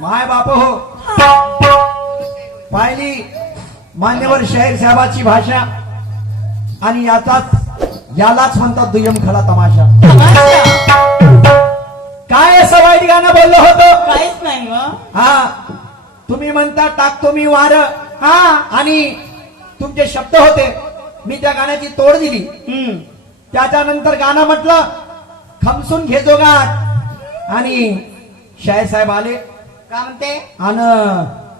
माय बाप हो, पाहिली मान्यवर शाहीर साहेबाची भाषा आणि यालाच म्हणतात दुय्यम खरा तमाशा. काय असं वाईट गाणं बोललो होतो? काहीच नाही मग. हा, तुम्ही म्हणता टाकतो मी वार, हा, आणि तुमचे शब्द होते, मी त्या गाण्याची तोड दिली. त्याच्यानंतर गाणं म्हटलं खमसून घे जोगात, आणि शाहीर साहेब आले. का म्हणते? आणि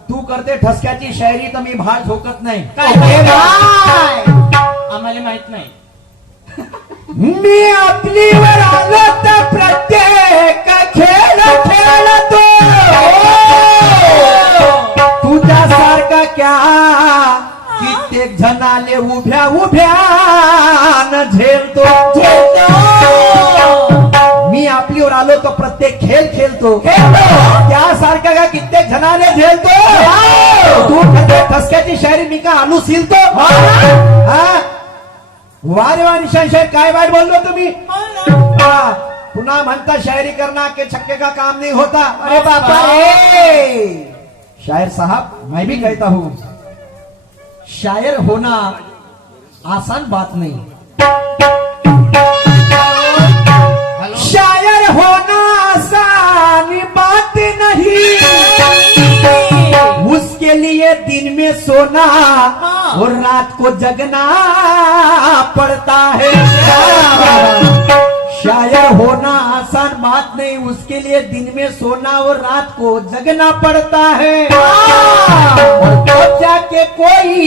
तू करते ठसक्याची शायरी तर मी भाळ झोकत नाही. काय आम्हाला माहित नाही. मी आपलीवर आलो तर प्रत्येक खेळ खेळतो, तुझ्यासारखा क्या कित्येक जणाले उभ्या उभ्या झेलतो. मी आपलीवर आलो तर प्रत्येक खेळ खेळतो, त्यासारखा का कित्येक जणाले झेलतो. तू ठसक्याची शायरी मी का आलू सिलतो. वारे वा निशान शायर, काय वाईट बोललो तुम्ही? पुन्हा म्हणता शायरी करना के छक्के का काम नहीं होता. अरे बाबा रे, शायर साहब मैं भी कहता हूँ, शायर होना आसान बात नहीं. शायर होना आसान बात नहीं, उसके लिए दिन में सोना और रात को जगना पड़ता है. शायर होना आसान बात नहीं, उसके लिए दिन में सोना और रात को जगना पड़ता है. और तब जाके कोई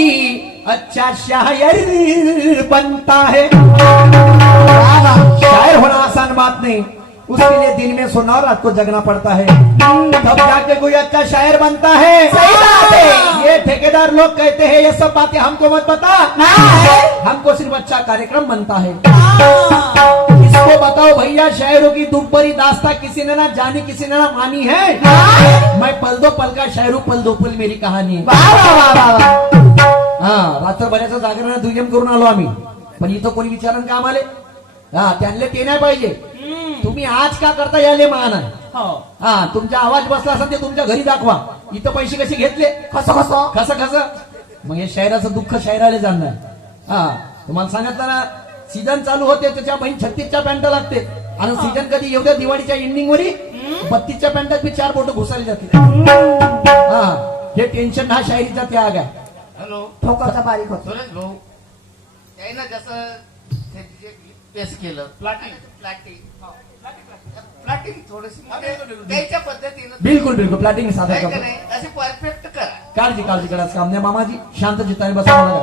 अच्छा शायर बनता है. शायर होना आसान बात नहीं, उसके लिए दिन में सोना और रात को जगना पड़ता है, तब जाके कोई अच्छा शायर बनता है. सही बात है. ये ठेकेदार लोग कहते हैं ये सब बातें हमको मत बता, हमको सिर्फ अच्छा कार्यक्रम बनता है. इसको बताओ भैया, शायरों की दुखभरी दास्तां किसी ने ना जानी किसी ने ना मानी है. मैं पल दो पल का शायर हूं, पल दो पल मेरी कहानी है. हा, रात्रभराचं जागरण दुय्यम करून आलो आम्ही, पण इथं कोणी विचारण का आम्हाला? हा, त्यांना ते नाही पाहिजे. तुम्ही आज का करता याले मान आहे. हा, तुमचा आवाज बसला असेल ते तुमच्या घरी दाखवा. इथं पैसे कसे घेतले? खस मग हे शायराचं दुःख शायराला जाणणार. हा, तुम्हाला सांगितलं ना, सीझन चालू होते त्याच्या बहीण 36च्या पॅन्ट लागते, आणि सीझन कधी एवढ्या दिवाळीच्या एंडिंग वरी 32च्या पॅन्टात मी 4 बोट घुसायला जाते. हा, हे टेन्शन हा शायरीचा त्याग आहे. हॅलो, ठोकाचा बारीक होतो. सुरेश भाऊ, त्यानं जसं पेस केलं प्लॅटिंग थोडीशी त्याच्या पद्धतीनं बिलकुल बिलकुल प्लॅटिंग साधा आहे का करतो. नाही, अशी परफेक्ट करा. काळजी करायचं काम नाही मामाजी. शांत चित्ताने बसा. मला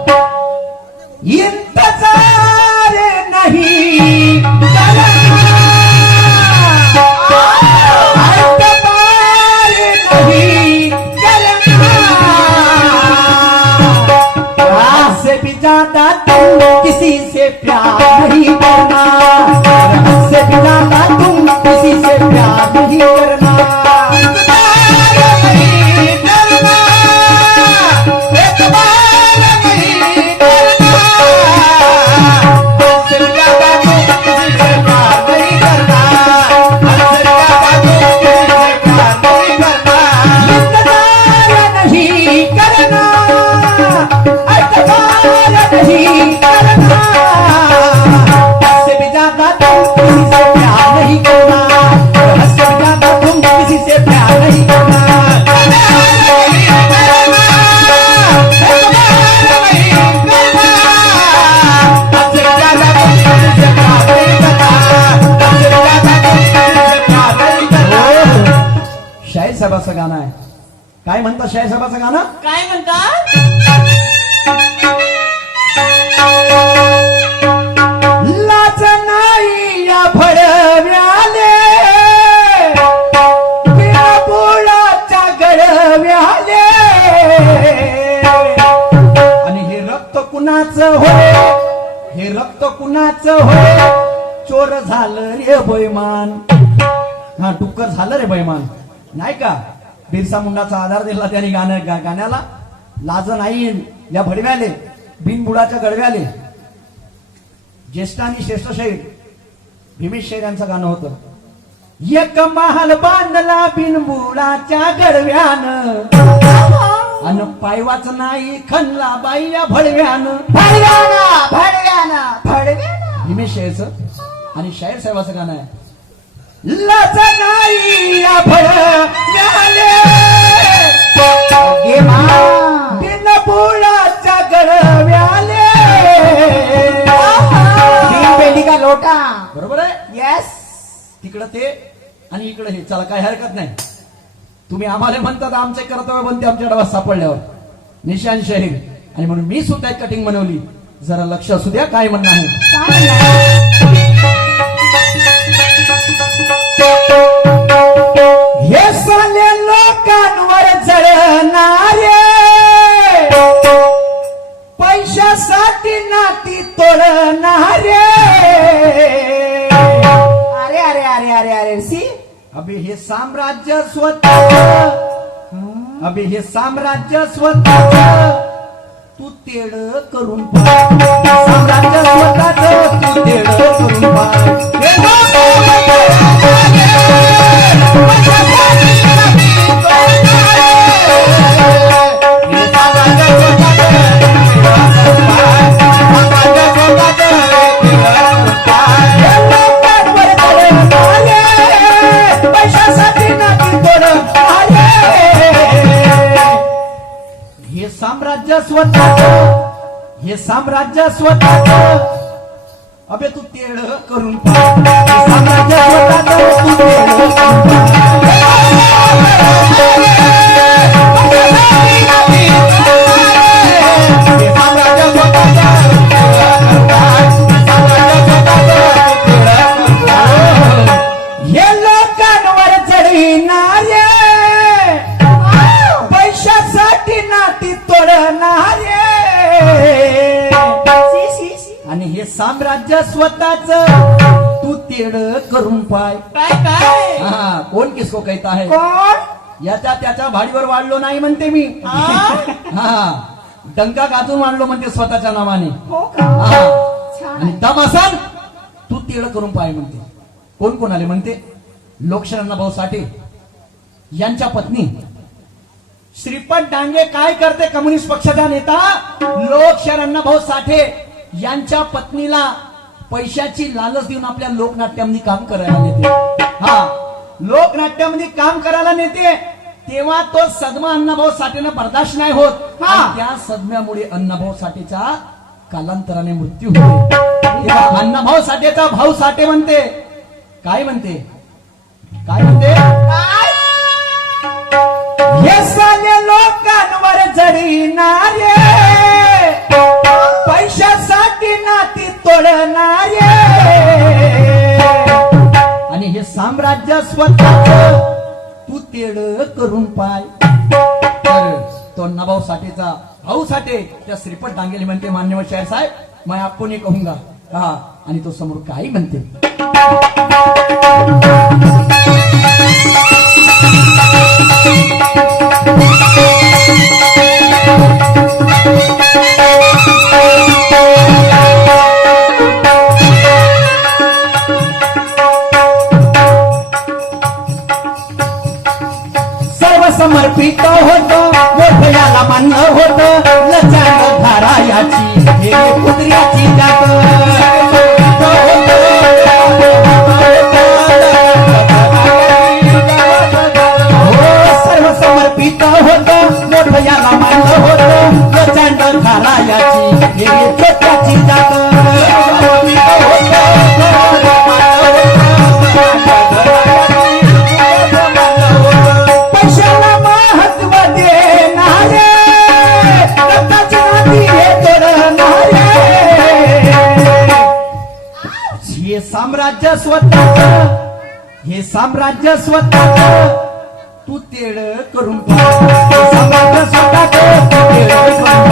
इंतजार नहीं करना, इंतजार नहीं करना, से भी ज्यादा तुम किसी से प्यार नहीं करना, से भी ज्यादा तुम किसी से प्यार नहीं करना. शाहीर साहेबाचं गाणं आहे. काय म्हणतात शाहीर साहेबाचं गाणं? काय म्हणतात? लाज नाही या भडव्याले, बिळाबुळाच्या गळव्याले, आणि हे रक्त कुणाचं होय, हे रक्त कुणाचं होय, चोर झालं रे बैमान. हा, डुक्कर झालं रे बैमान. नाही का, बिरसा मुंडाचा आधार दिला त्यांनी गाण्याला. लाज नाही या भडव्याले, बिनबुडाच्या गडव्याले. ज्येष्ठ आणि श्रेष्ठ शाहीर भीमेश शाहीर यांचं गाणं होतं. एक महाल बांधला बिनबुडाच्या गडव्यानं अन पायवाच नाही खणला बाईया भडव्यानं. भडव्याना भडव्याना भडव्याना. हिमेश शायरचं आणि शाहीर साहेबाचं गाणं आहे. लज नाही या भडव्याले गे मा. बिनबुडाच्या गडव्याले. तीन पेंडी का लोटा. बरोबर आहे. येस. तिकडं ते आणि इकडे हे. चला काय हरकत नाही. तुम्ही आम्हाला म्हणतात आमचे कर्तव्य बनते आमच्या डबात सापडल्यावर. निशान शहीर आणि म्हणून मी सुद्धा एक कटिंग बनवली. जरा लक्ष असू द्या काय म्हणणं आहे. हे साले लोकांवर जळणारे पैशासाठी नाती तोडणारे. अरे अरे अरे अरे अरे सी. अभि हे साम्राज्य स्वतः. अभि हे साम्राज्य स्वतः तू तेड करून पाह. साम्राज्य स्वतःच तू तेड करून पाह. हे पैशासाठी नाती तोड. हे साम्राज्य स्वतः. हे साम्राज्य स्वतः. अबे तू तेड करून पाह. हे साम्राज्य स्वतः तू तेड करून हे लोकांवर चढणारे पैशासाठी नाती तोडणारे. आणि हे साम्राज्य स्वतःच तू तेड करून पाय. काय काय. हा कोण किसको कहता है. कोण. याच्या त्याच्या भाडीवर वाढलो नाही म्हणते मी. हा डंका गाजून वाढलो म्हणते स्वतःच्या नावाने. हो का. हा छान. आणि दम असाल तू तेड करून पाय म्हणते. कोण कोण आले म्हणते. लोकशाहीर भाऊ साठे यांच्या पत्नी श्रीपत डांगे काय करते. कम्युनिस्ट पक्षाचा नेता लोकशाहीर भाऊ साठे यांच्या पत्नीला पैशाची लालच देऊन आपल्या लोकनाट्यामध्ये काम करायला नेते. हा लोकनाट्यामध्ये काम करायला नेते. तेव्हा तो सदमा अण्णाभाऊ साठेनं बर्दाश्त नाही होत. आणि त्या सदम्यामुळे अण्णाभाऊ साठेचा कालांतराने मृत्यू होतो. तेव्हा अण्णाभाऊ साठेचा भाऊ साठे म्हणते. काय म्हणते. काय म्हणते. हे साले लोकांवर जडीनारे पैशासाठी नाती तोडणारे. आणि हे साम्राज्य स्वतः तू तेड करून पाय. तर तो अण्णाभाऊ साठेचा भाऊ साठे त्या श्रीपत डांगेली म्हणते मान्यवर शाहीर साहेब मैं आपको नहीं कहूंगा. हा आणि तो समोर काही म्हणते. समर्पित होतो मोठ्याला मान्य होत. लचाण धारायाची हे कुत्र्याची जात. सर्व समर्पित होत मोठ्याला मान्य होत. लचाण धारायाची हे छोट्याची जात. हे साम्राज्य स्वतः. हे साम्राज्य स्वतः तू तेड करून पाह. हे साम्राज्य स्वतः तू तेड करून पाह.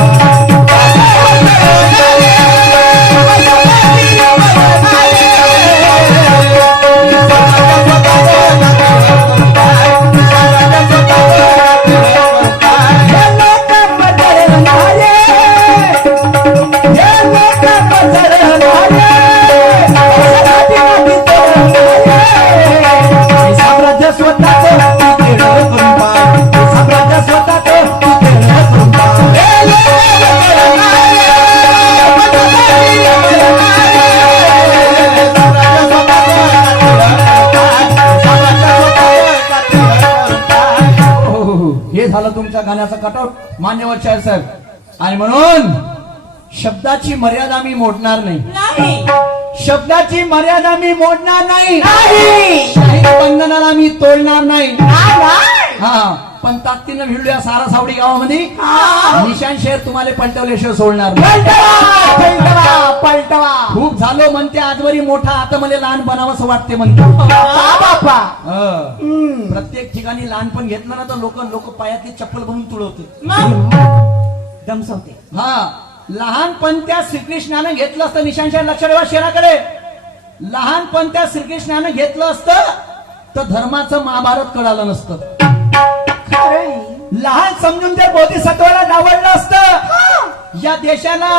हे झालं तुमच्या गाण्याचं कटआउट मान्यवर शाहीर साहेब. आणि म्हणून शब्दाची मर्यादा मी मोडणार नाही. नाही शब्दाची मर्यादा मी मोडणार नाही. नाही शाहीर बंधनाला मी तोडणार नाही. नाही हा पण ताकदीनं भिडूया सारा सावडी गावामध्ये. हा. निशान शेर तुम्हाला पलटवल्याशिवाय सोडणार नाही. पलटवा पलटवा पलटवा खूप झालो म्हणते आजवरी मोठा आता मला लहान बनावंसं वाटते म्हणते. बापा प्रत्येक ठिकाणी लहानपण घेतलं ना तर लोक पायातली चप्पल बनवून तुळवते. दमसवते. हा लहानपण त्या श्रीकृष्णानं घेतलं असतं. निशान शेर लक्ष ठेवा शेराकडे. लहानपण त्या श्रीकृष्णानं घेतलं असतं तर धर्माचं महाभारत कळालं नसतं. खरंय. लहान समजून जर बोधिसत्वाला डावललं असतं या देशाला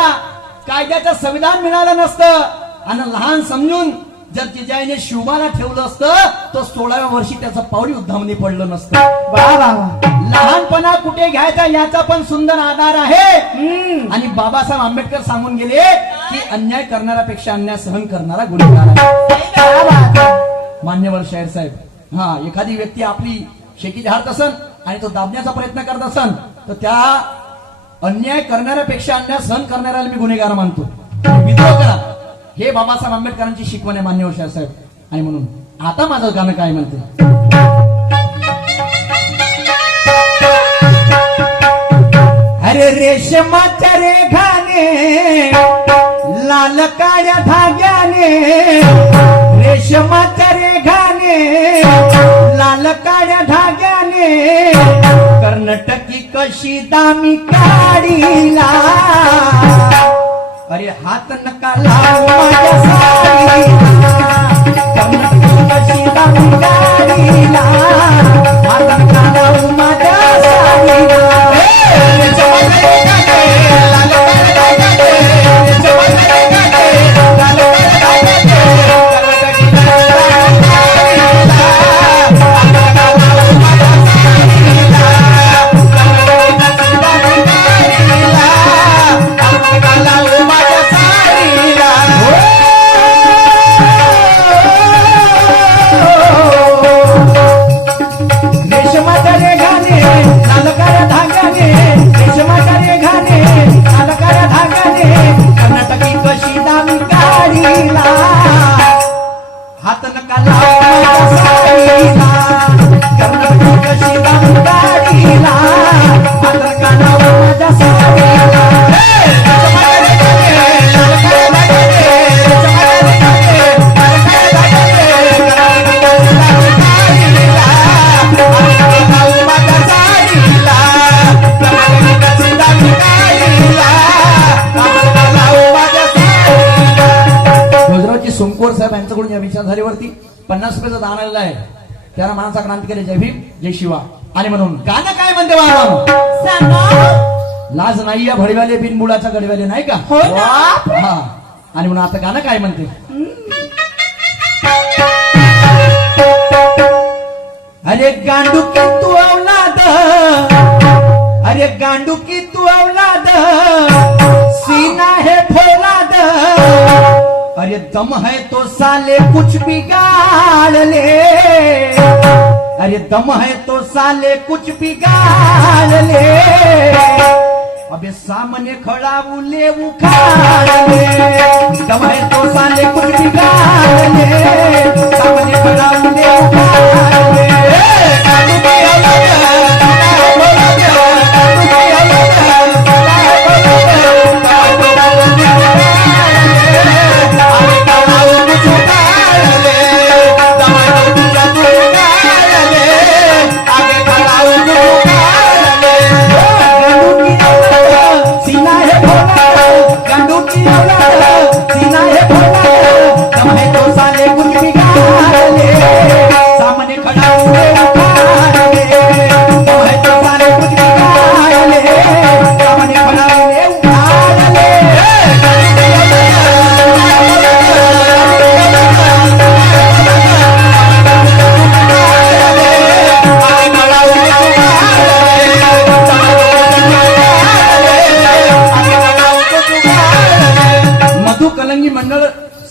कायद्याचं संविधान मिळालं नसतं. आणि लहान समजून जर जिजाईने शिवबाला ठेवलं असतं तर 16व्या वर्षी त्याचं पाऊल युद्धामध्ये पडलं नसतं. वा वा लहानपणा कुठे घ्यायचा याचा पण सुंदर आधार आहे. आणि बाबासाहेब आंबेडकर सांगून गेले की अन्याय करणाऱ्यापेक्षा अन्याय सहन करणारा गुन्हेगार आहे. मान्यवर शाहीर साहेब हा एखादी व्यक्ती आपली शेकी झाडत असन आणि तो दाबण्याचा प्रयत्न करत असन तर त्या अन्याय करणाऱ्यापेक्षा अन्याय सहन करणाऱ्याला मी गुन्हेगार मानतो. विद्रोह करा हे बाबासाहेब आंबेडकरांची शिकवण आहे मान्यवर शाहीर साहेब. आणि म्हणून आता माझं गाणं काय म्हणते. अरे रेशमाच्या रेघाने लाल काळ्या धाग्याने रेशमाच्या रेघाने लाल काळ्या धाग्याने कर्नाटकी कशी दामी काढीला. अरे हात नका लावू माझ्या साडीला. कर्नाटकी कशी दामी काढीला. हात नका लावू माझ्या साडीला. सोमकोर साहेब यांच्याकडून या विचारधारेवरती 50 रुपयाचं दान आलेलं आहे. त्याला माणसा क्रांतिकारी जय भीम जय शिवा. आणि म्हणून गाणं काय म्हणते लाज नाही या भडव्याले बिनबुडाच्या गडव्याले नाही का. हो ना. हा आणि म्हणून आता गाणं काय म्हणते. अरे गांडू की तू औलाद अरे गांडू की तू औलाद सीना है फौलाद. अरे दम है तो साले कुछ बिगाड़ ले. अरे दम है तो साले कुछ बिगाड़ ले. अबे सामने खड़ा ले उखाड़ ले. दम है तो साले कुछ बिगाड़ ले. सामने खड़ा ले उखाड़ ले.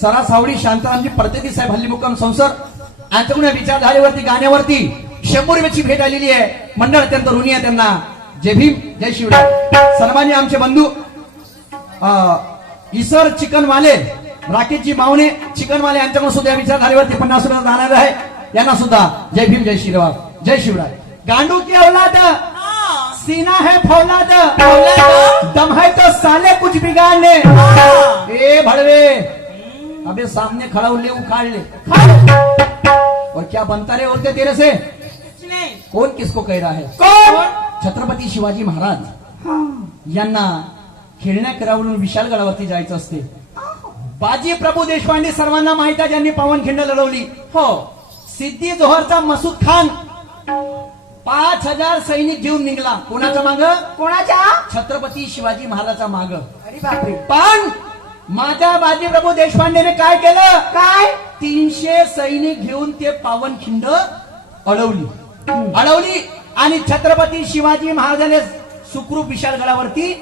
सरा सावडी शांतारामजी परतेती साहेब हल्ली मुक्काम संसार यांच्याकडून विचारधारेवरती गाण्यावरती 100 रुपयाची भेट आलेली आहे. मंडळ अत्यंत ऋणी आहे त्यांना. जय भीम, जय शिवराय. सन्मान्य आमचे बंधू इसर चिकनवाले, राकेशजी मावणे चिकनवाले यांच्याकडून सुद्धा विचारधारेवरती 50 रुपये जाणार आहे. यांना सुद्धा जय भीम, जय शिवराय, जय शिवराय. गांडू की औलाद, सीना है फौलाद, दम है तो साले कुछ बिगाड़ने. ए भड़वे, अबे सामने खड़ा ले उखाड़ ले. और क्या बनता रे बोलते तेरे से? कौन किसको कह रहा है? कोण? छत्रपती शिवाजी महाराज यांना खेळण्या करावरून विशालगडावरती जायचं असते. बाजी प्रभू देशपांडे सर्वांना माहित आहे, ज्यांनी पावनखिंड लढवली. हो, सिद्धी जोहरचा मसूद खान 5000 सैनिक घेऊन निघला. कोणाच्या माग? कोणाच्या? छत्रपती शिवाजी महाराजांच्या माग. अरे बापरे. पण माझ्या बाजीप्रभू देशपांडेने काय केलं? काय? 300 सैनिक घेऊन ते पावनखिंड अडवली आणि छत्रपती शिवाजी महाराजांनी सुखरूप विशालगडावरती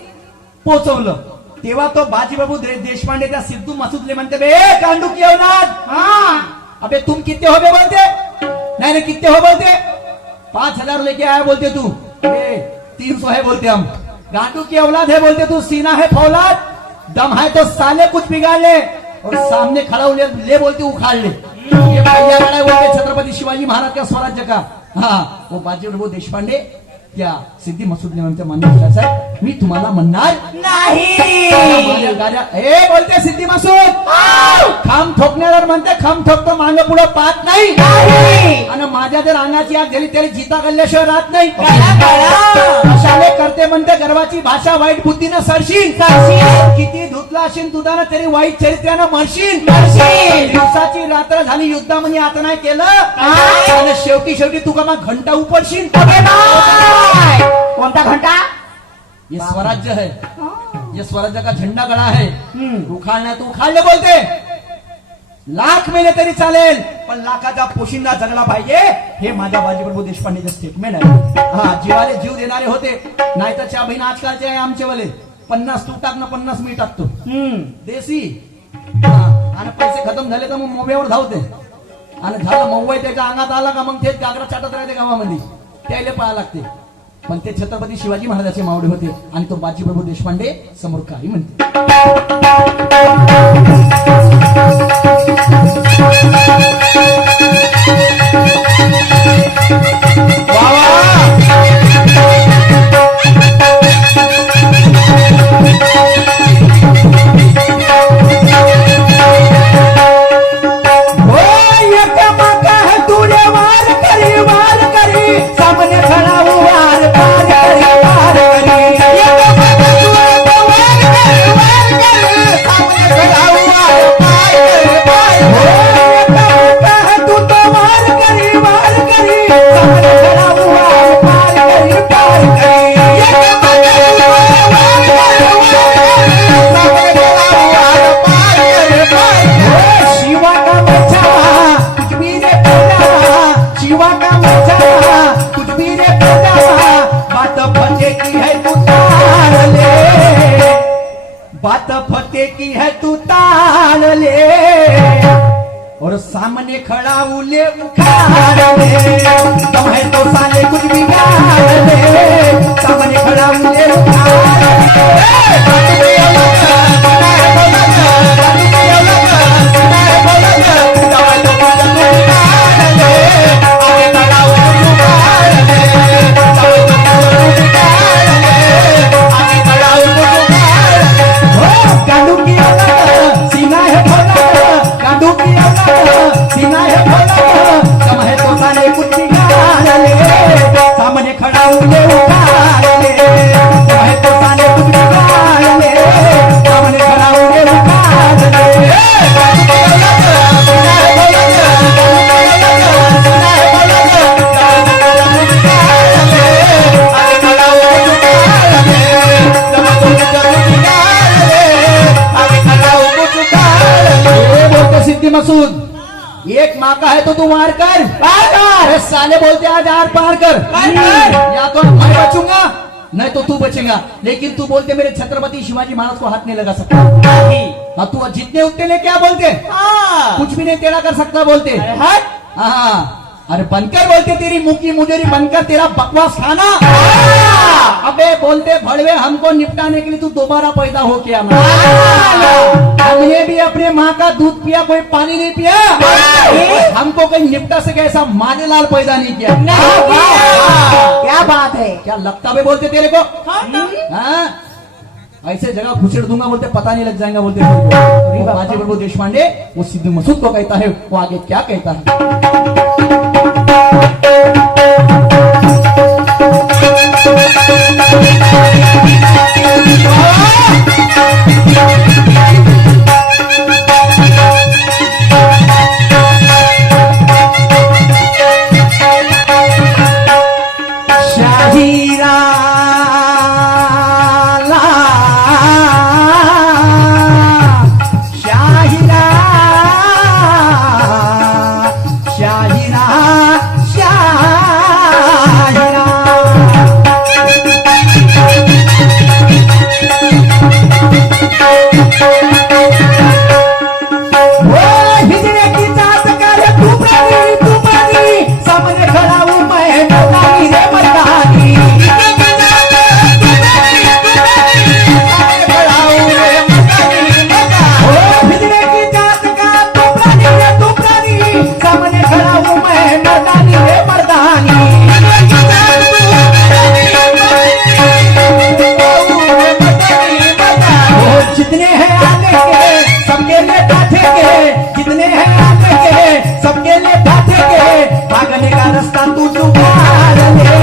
पोहोचवलं. तेव्हा तो बाजीप्रभू देशपांडे त्या सिद्धू मसूदले म्हणते, बे गांडू की औलाद, हाँ अबे तुम कितने हो बे बोलते? नहीं नहीं कितने हो बोलते? 5000 लेके आया बोलते तू. 300 है बोलते हम. गांडू की औलाद है बोलते तू. सीना है फौलाद, दम है तो साले कुछ बिगाड़ ले. और सामने खड़ा ले बोलते उखाड़ ले. ये भैया गड़ा बोलते छत्रपती शिवाजी महाराज का स्वराज्य का. हाँ, वो बाजीप्रभू देशपांडे त्या सिद्धी मसूदने म्हणते, मान्य साहेब मी तुम्हाला म्हणणार नाही. ए बोलते सिद्धी मसूद, खांब ठोकण्यावर म्हणते खांब ठोकतो, मागं पुढं पाहत नाही. आणि माझ्या जर अंगाची आग झाली तरी जिता गल्ल्याशिवाय राहत नाही. कशाले करते म्हणते गर्वाची भाषा, वाईट बुद्धीनं सरशील. किती धुतला असेल दुधानं तरी वाईट चरित्र्यानं मरशील. दिवसाची रात्र झाली युद्धामध्ये आता नाही केलं आणि शेवटी तुका मग घंटा उपडशील. कोणता घंटा? ये स्वराज्य है, ये स्वराज्य का झंडा गड़ा है. उखाड़ना तो उखाड़ ले बोलते. लाख मेले तरी चालेल, पण लाखाचा पोशिंदा जगला पाहिजे, हे माझ्या बाजीप्रभू देशपांडेचे स्टेटमेंट आहे. हा, जीवाले जीव देणारे होते. नाही तर च्या बहीण आजकालचे आहे आमचे वाले. 50 तू टाक ना 50 मी टाकतो. देसी. आणि पैसे खतम झाले तर मग मोब्यावर धावते. आणि झालं मुंबई त्याच्या अंगात आला का मग तेच गागरा चाटत राहते गावामध्ये. त्याला पाहा लागते. पण ते छत्रपती शिवाजी महाराजांचे मावळे होते आणि तो बाजीप्रभू देशपांडे समोर काही म्हणते. सामने खड़ा हुआ पार करे पार शिवा का बच्चा कुछ भी रे पैदा, शिवा का बच्चा कुछ भी रे पैदा, बात फटे की है तू ताल ले, बात फटे की है तू ताल ले, और सामने खड़ा उले उखाड़ ले, तुम है तो साले कुछ भी गाड़ ले, सामने खड़ा उले उखाड़ ले. गांडू की औलाद सीना है भोला, गांडू की औलाद सीना है भोला, कम है तो साले कुछ बिगाड़ ले, सामने खड़ा उले उखाड़ ले, कम है तो साले कुछ बिगाड़ ले, सामने खड़ा उले उखाड़ ले. सिद्धि मसूद एक माँ का है तो तू वार कर, अरे साले बोलते आज आर पार कर, या तो मैं बचूंगा नहीं तो तू बचेगा, लेकिन तू बोलते मेरे छत्रपति शिवाजी महाराज को हाथ नहीं लगा सकता. हाँ, तू जितने उतने ले क्या बोलते, कुछ भी नहीं तेरा कर सकता बोलते. हाँ, अरे बनकर बोलते तेरी मुकी मुजेरी बनकर तेरा बकवास खाना। अबे बोलते भड़वे हमको निपटाने के लिए तू दोबारा पैदा हो क्या? हमने भी अपने माँ का दूध पिया, कोई पानी नहीं पिया। हमको कहीं निपटा से कैसा मानेलाल पैदा नहीं किया। क्या बात है? क्या लगता है बोलते तेरे को? हाँ? ऐसे जगह घुसेड़ दूंगा बोलते पता नहीं लग जाएगा बोलते। वो बाजी प्रभु देशपांडे वो सिद्धू मसूद को कहता है, वो आगे क्या कहता है? शाहीरा शाहीरा शाहीरा शाहीरा वो हिजड़े की जात कर तू प्राणी सामने खड़ा हूँ मैं मर्दानी रे मर्दानी। ओ हिजड़े की जात का तू प्राणी सामने खड़ा हूँ मैं मर्दानी रे मर्दानी। ओ जितने हैं आगे के सबके लिए बैठे के, जितने हैं आगे के सबके लिए बैठे के, भागने का रास्ता तू जुगाड़ ले,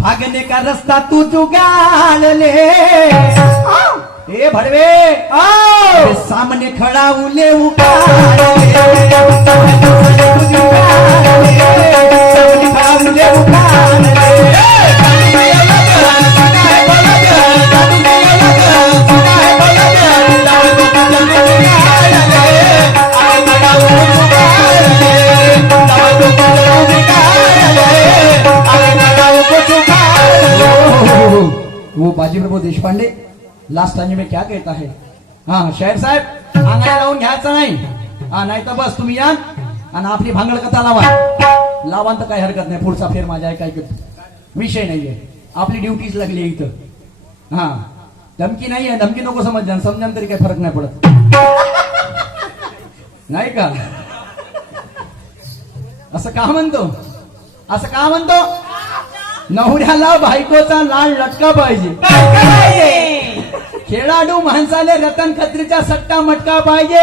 भागने का रास्ता तू जुगाड़ ले। ए भड़वे आओ सामने खड़ा उले उगाड़ ले, सामने खड़ा उले उगाड़ ले। वो बाजी प्रभू देशपांडे लास्ट टाइम में क्या कहता है? हाँ शाहीर साहेब अंगाला लावून घ्यायचं नाही, हा नाही तर बस तुम्ही या आणि आपली भांगड कथा लावा तर काही हरकत नाही, पुढचा फेर माझ्या आहे, काही विषय नाहीये, आपली ड्युटीच लागली आहे इथं. हा धमकी नाहीये, धमकी नको समजा, समजा तरी काही फरक नाही पडत नाही का? असं का म्हणतो? असं का म्हणतो? नवऱ्याला बायकोचा लाल लटका पाहिजे, खेळाडू माणसाले रतन खत्रीचा सट्टा मटका पाहिजे,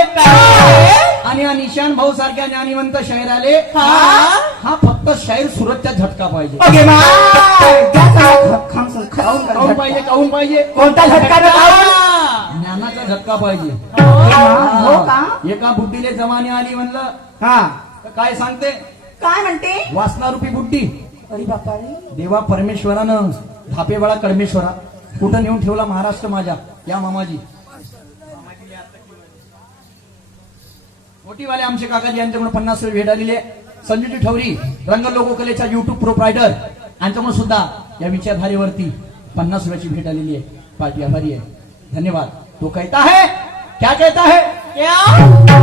आणि हा निशान भाऊ सारख्या ज्ञानिवंत शाहिराले हा फक्त शाहीर सुरतचा झटका पाहिजे. काऊन पाहिजे? काऊन पाहिजे? कोणता झटका? ज्ञानाचा झटका पाहिजे. हो का? एका बुद्धीले जमाने आली म्हणलं हा तर काय सांगते? काय म्हणते? वासनारूपी बुद्धी. अरे बापा रे. देवा परमेश्वरानं धापेवाळा कडमेश्वरा कुठं नेऊन ठेवला महाराष्ट्र माझ्या या मामाजी. मोठीवाले आमचे काकाजी यांच्याकडून 50 रुपये भेट आलेली आहे. संजूजी ठवरी रंग लोककलेच्या युट्यूब प्रोप्रायटर यांच्याकडून सुद्धा या विचारधारेवरती 50 रुपयाची भेट आलेली आहे. पार्टी आभारी आहे, धन्यवाद. तो कहता है क्या कहता है? क्या